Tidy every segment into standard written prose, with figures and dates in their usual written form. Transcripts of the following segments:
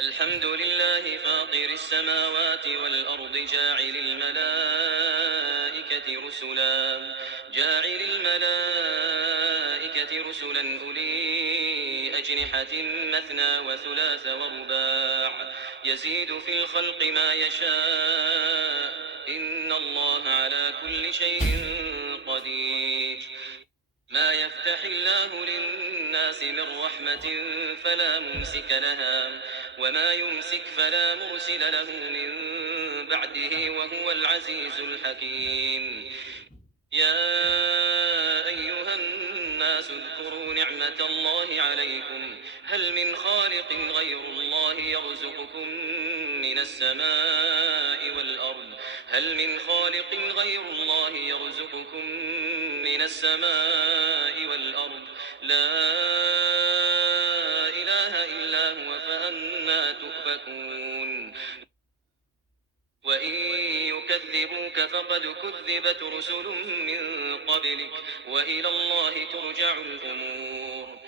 الحمد لله فاطر السماوات والأرض جاعل الملائكة رسلا أولي أجنحة مثنى وثلاث ورباع يزيد في الخلق ما يشاء إن الله على كل شيء قدير. ما يفتح الله للناس من رحمة فلا ممسك لها وما يمسك فلا مرسل له من بعده وهو العزيز الحكيم. يا أيها الناس اذكروا نعمة الله عليكم هل من خالق غير الله يرزقكم من السماء والأرض لا إله إلا هو فأنى تؤفكون. وإن يكذبوك فقد كذبت رسل من قبلك وإلى الله ترجع الأمور.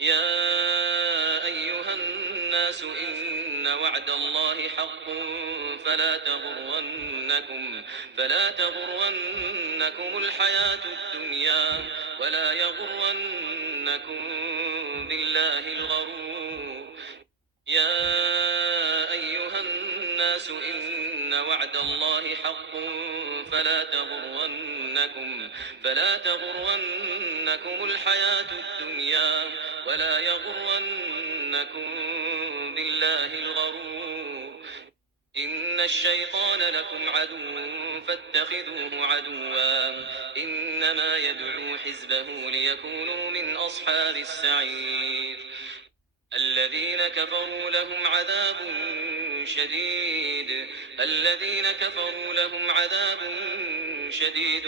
يا أيها الناس إن وعد الله حق فلا تغرنكم الحياة الدنيا ولا يغرنكم بالله الغرور. يا أيها الناس إن وعد الله حق فلا تغرنكم الحياة الدنيا ولا يغرنكم بالله الغرور. إن الشيطان لكم عدو فاتخذوه عدوا إنما يدعو حزبه ليكونوا من أصحاب السعير. الذين كفروا لهم عذاب شديد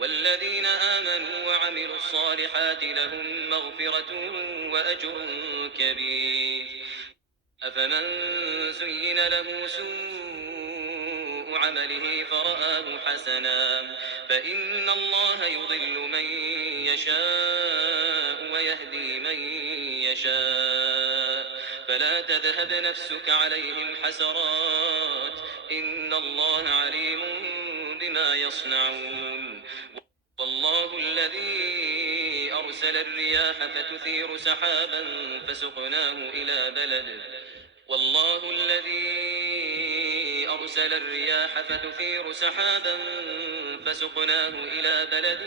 والذين آمنوا وعملوا الصالحات لهم مغفرة وأجر كبير. أفمن زين له سوء عمله فرآه حسنا فإن الله يضل من يشاء ويهدي من يشاء فلا تذهب نفسك عليهم حسرات إن الله عليم بما يصنعون. والله الذي أرسل الرياح فتثير سحابا فسقناه إلى بلد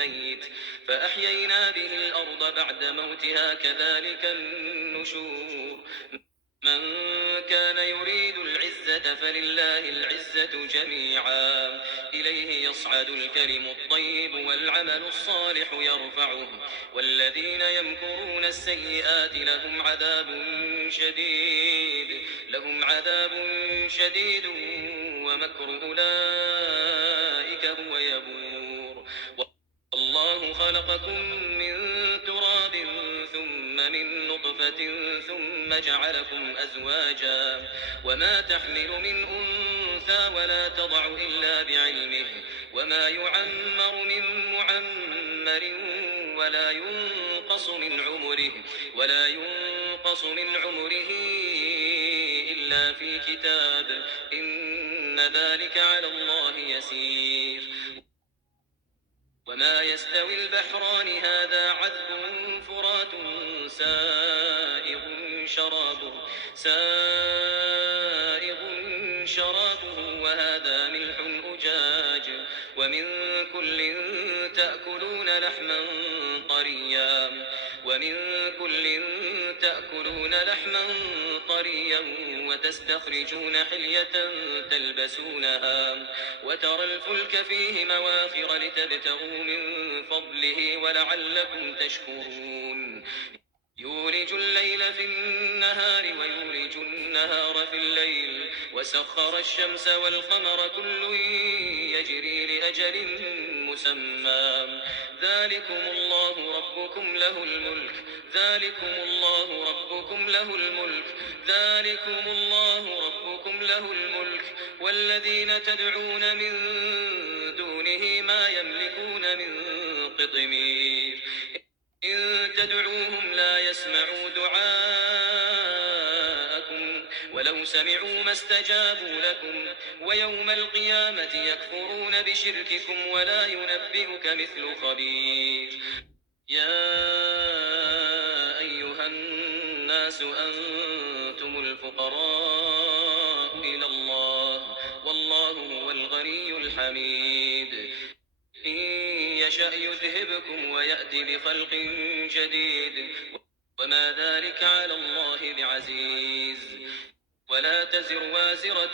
ميت فأحيينا به الأرض بعد موتها كذلك النشور. من كان يريد العزة فلله العزة جميعا إليه يصعد الكلم الطيب والعمل الصالح يرفعه والذين يمكرون السيئات لهم عذاب شديد ومكر أولئك هو يبور. والله خلقكم من تراب ثم من نطفة ثم جعلكم أزواجا وما تحمل من أنثى ولا تضع إلا بعلمه وما يعمر من معمر ولا ينقص من عمره إلا في كتاب إن ذلك على الله يسير. وما يستوي البحران هذا عذب فرات سائغ شرابه وهذا ملح أجاج ومن كل تأكلون لحما طريا وتستخرجون حلية تلبسونها وترى الفلك فيه مواخر لتبتغوا من فضله ولعلكم تشكرون. يولج الليل في النهار ويولج النهار في الليل وسخر الشمس والقمر كل يجري لأجل مسمى ذلكم الله ربكم له الملك والذين تدعون من دونه ما يملكون من قطمير إن تدعوهم لا يسمعوا دعاءكم ولو سمعوا ما استجابوا لكم ويوم القيامة يكفرون بشرككم ولا ينبئك مثل خبير. يا أيها الناس أنتم الفقراء إلى الله والله هو الغني الحميد. إن يشأ يذهبكم ويأتي بخلق جديد وما ذلك على الله بعزيز. ولا تزر وازرة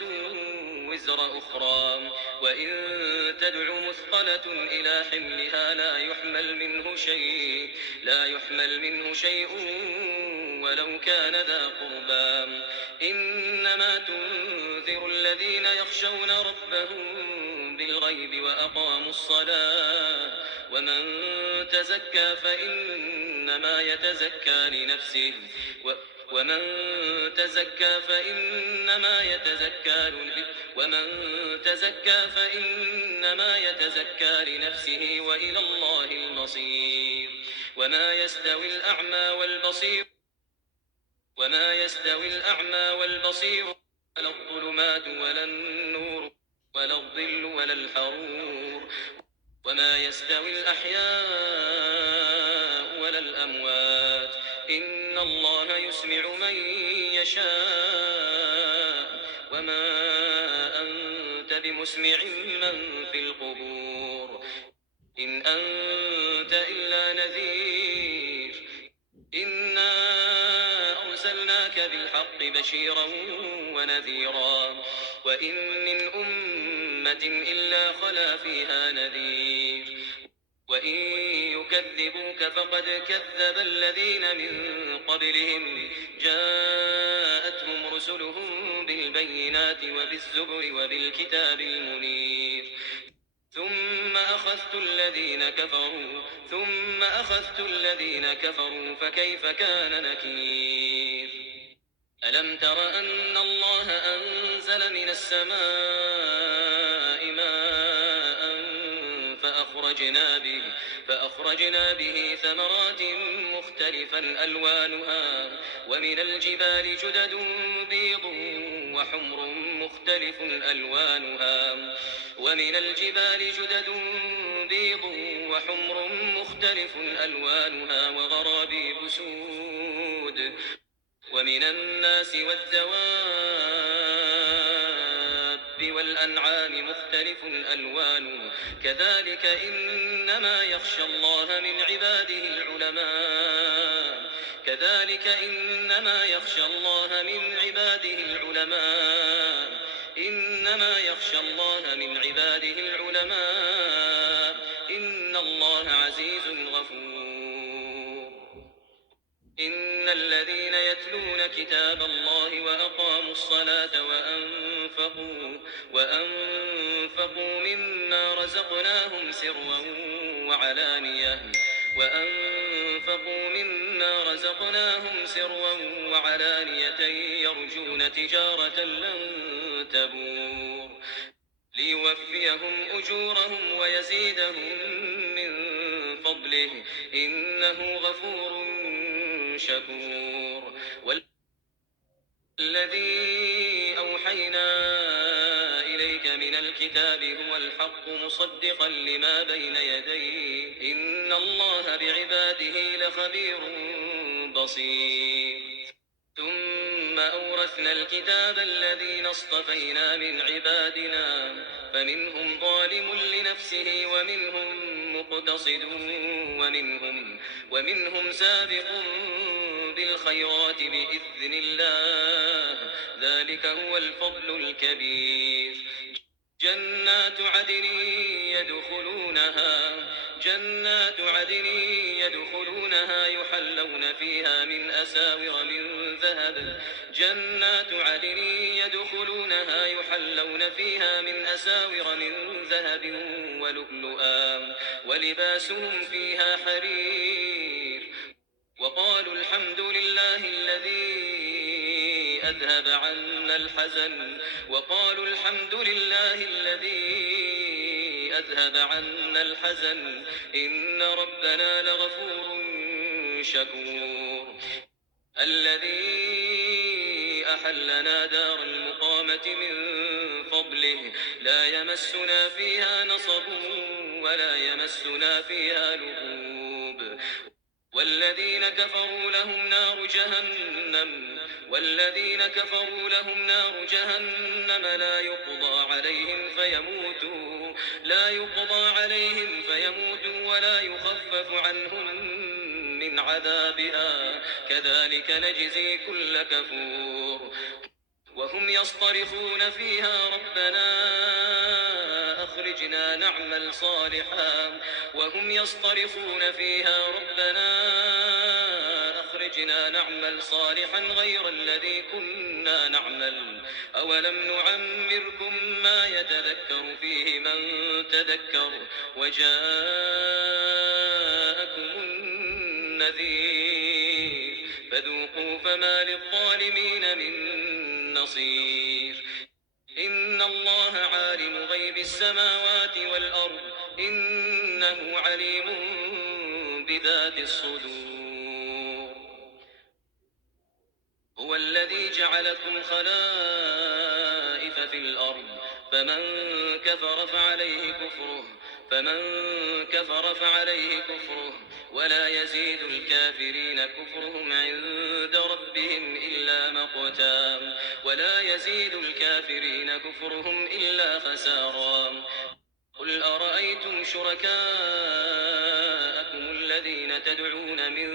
وزر أخرى وإن تدع مثقلة إلى حملها لا يحمل منه شيء ولو كان ذا قربى. إنما تنذر الذين يخشون ربهم بالغيب وأقاموا الصلاة ومن تزكى فإنما يتزكى لنفسه ومن تزكى فإنما يتزكى لنفسه وإلى الله المصير. وما يستوي الأعمى والبصير ولا الظلمات ولا النور ولا الظل ولا الحرور. وما يستوي الأحياء ولا الأموات. إن الله يسمع من يشاء وما أنت بمسمع من في القبور. إن أنت إلا نذير. إنا أرسلناك بالحق بشيرا ونذيرا وإن من أمة إلا خلا فيها نذير. وإن يكذبوك فقد كذب الذين من قبلهم جاءتهم رسلهم بالبينات وبالزبر وبالكتاب المنير. ثم أخذت الذين كفروا فكيف كان نكير. ألم تر أن الله أنزل من السماء ماء فأخرجنا به ثمرات مختلفا ألوانها ومن الجبال جدد بيض وحمر مختلف ألوانها وغرابيب سود. ومن الناس والدواب والأنعام مختلف ألوانه كذلك إنما يخشى الله من عباده العلماء إن الله عزيز غفور. إن الذين يتلون كتاب الله وأقاموا الصلاة وأنفقوا مما رزقناهم سرا وعلانية يرجون تجارة لن تبور ليوفيهم أجورهم ويزيدهم من فضله إنه غفور شكور. والذي أوحينا إليك من الكتاب هو الحق مصدقا لما بين يديه إن الله بعباده لخبير بصير. ثم أورثنا الكتاب الذين اصطفينا من عبادنا فمنهم ظالم لنفسه ومنهم مقتصد ومنهم سابق بالخيرات بإذن الله ذلك هو الفضل الكبير. جنات عدن يدخلونها يحلون فيها من أساور من ذهب ولؤلؤا ولباسهم فيها حرير. وقالوا الحمد لله الذي أذهب عنا الحزن إن ربنا لغفور شكور. الذي أحلنا دار المقامة من فضله لا يمسنا فيها نصب ولا يمسنا فيها لغوب والذين كفروا لهم نار جهنم لا يقضى عليهم فيموتوا ولا يخفف عنهم من عذابها كذلك نجزي كل كفور وهم يصطرخون فيها ربنا أخرجنا نعمل صالحا غير الذي كنا نعمل أولم نعمركم ما يتذكر فيه من تذكر وجاءكم النذير فذوقوا فما للظالمين من نصير إن الله عالم غيب السماوات والأرض إنه عليم بذات الصدور هو الذي جعلكم خلائف في الأرض فمن كفر فعليه كفره ولا يزيد الكافرين كفرهم عند ربهم إلا مقتا خسارا قل أرأيتم شركاءكم الذين تدعون من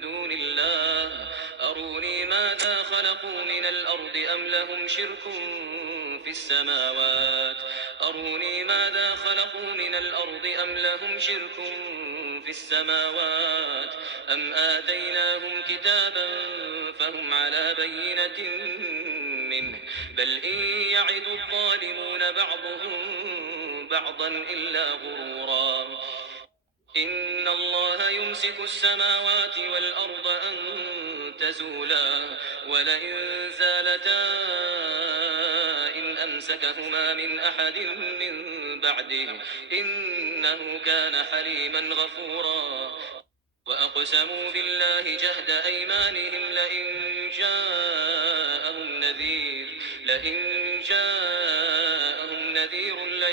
دون الله أروني ماذا خلقوا من الأرض أم لهم شرك في السماوات أم آتيناهم كتابا فهم على بينة منه بل إن يعد الظالمون بعضهم بعضا إلا غرورا إن الله يمسك السماوات والأرض أن تزولا ولئن زالتا إن أمسكهما من أحد من بعده إنه كان حليما غفورا وأقسموا بالله جهد أيمانهم لئن جاءهم نذير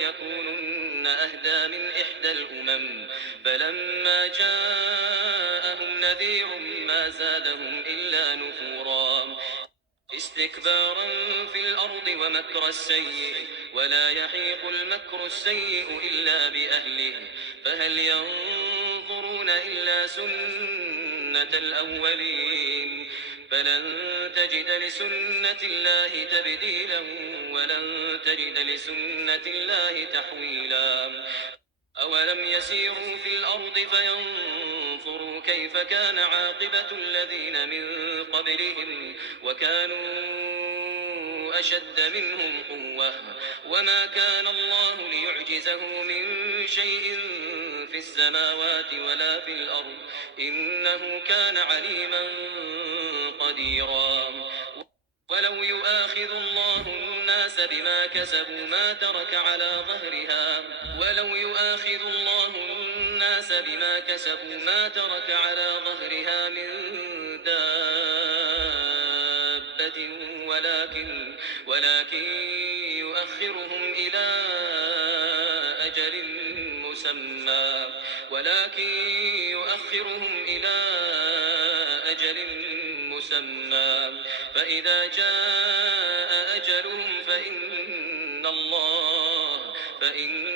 ليكونن أهدى من إحدى الأمم فلما جاءهم نذير ما زادهم إلا نفورا استكبارا في الأرض ومكر السيء ولا يحيق المكر السيء إلا بأهله فهل ينظرون إلا سنة الأولين فلن تجد لسنة الله تبديلا ولن تجد لسنة الله تحويلا أولم يسيروا في الأرض فينظروا كيف كان عاقبة الذين من قبلهم وكانوا أشد منهم قوة وما كان الله ليعجزه من شيء في السماوات ولا في الأرض إنه كان عليما قديرا ولو يؤاخذ الله الناس بما كسبوا ما ترك على ظهرها من دابة ولكن يؤخرهم إلى أجل مسمى فإذا جاء أجلهم فإن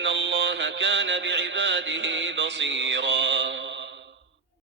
الله كان بعباده بصيرا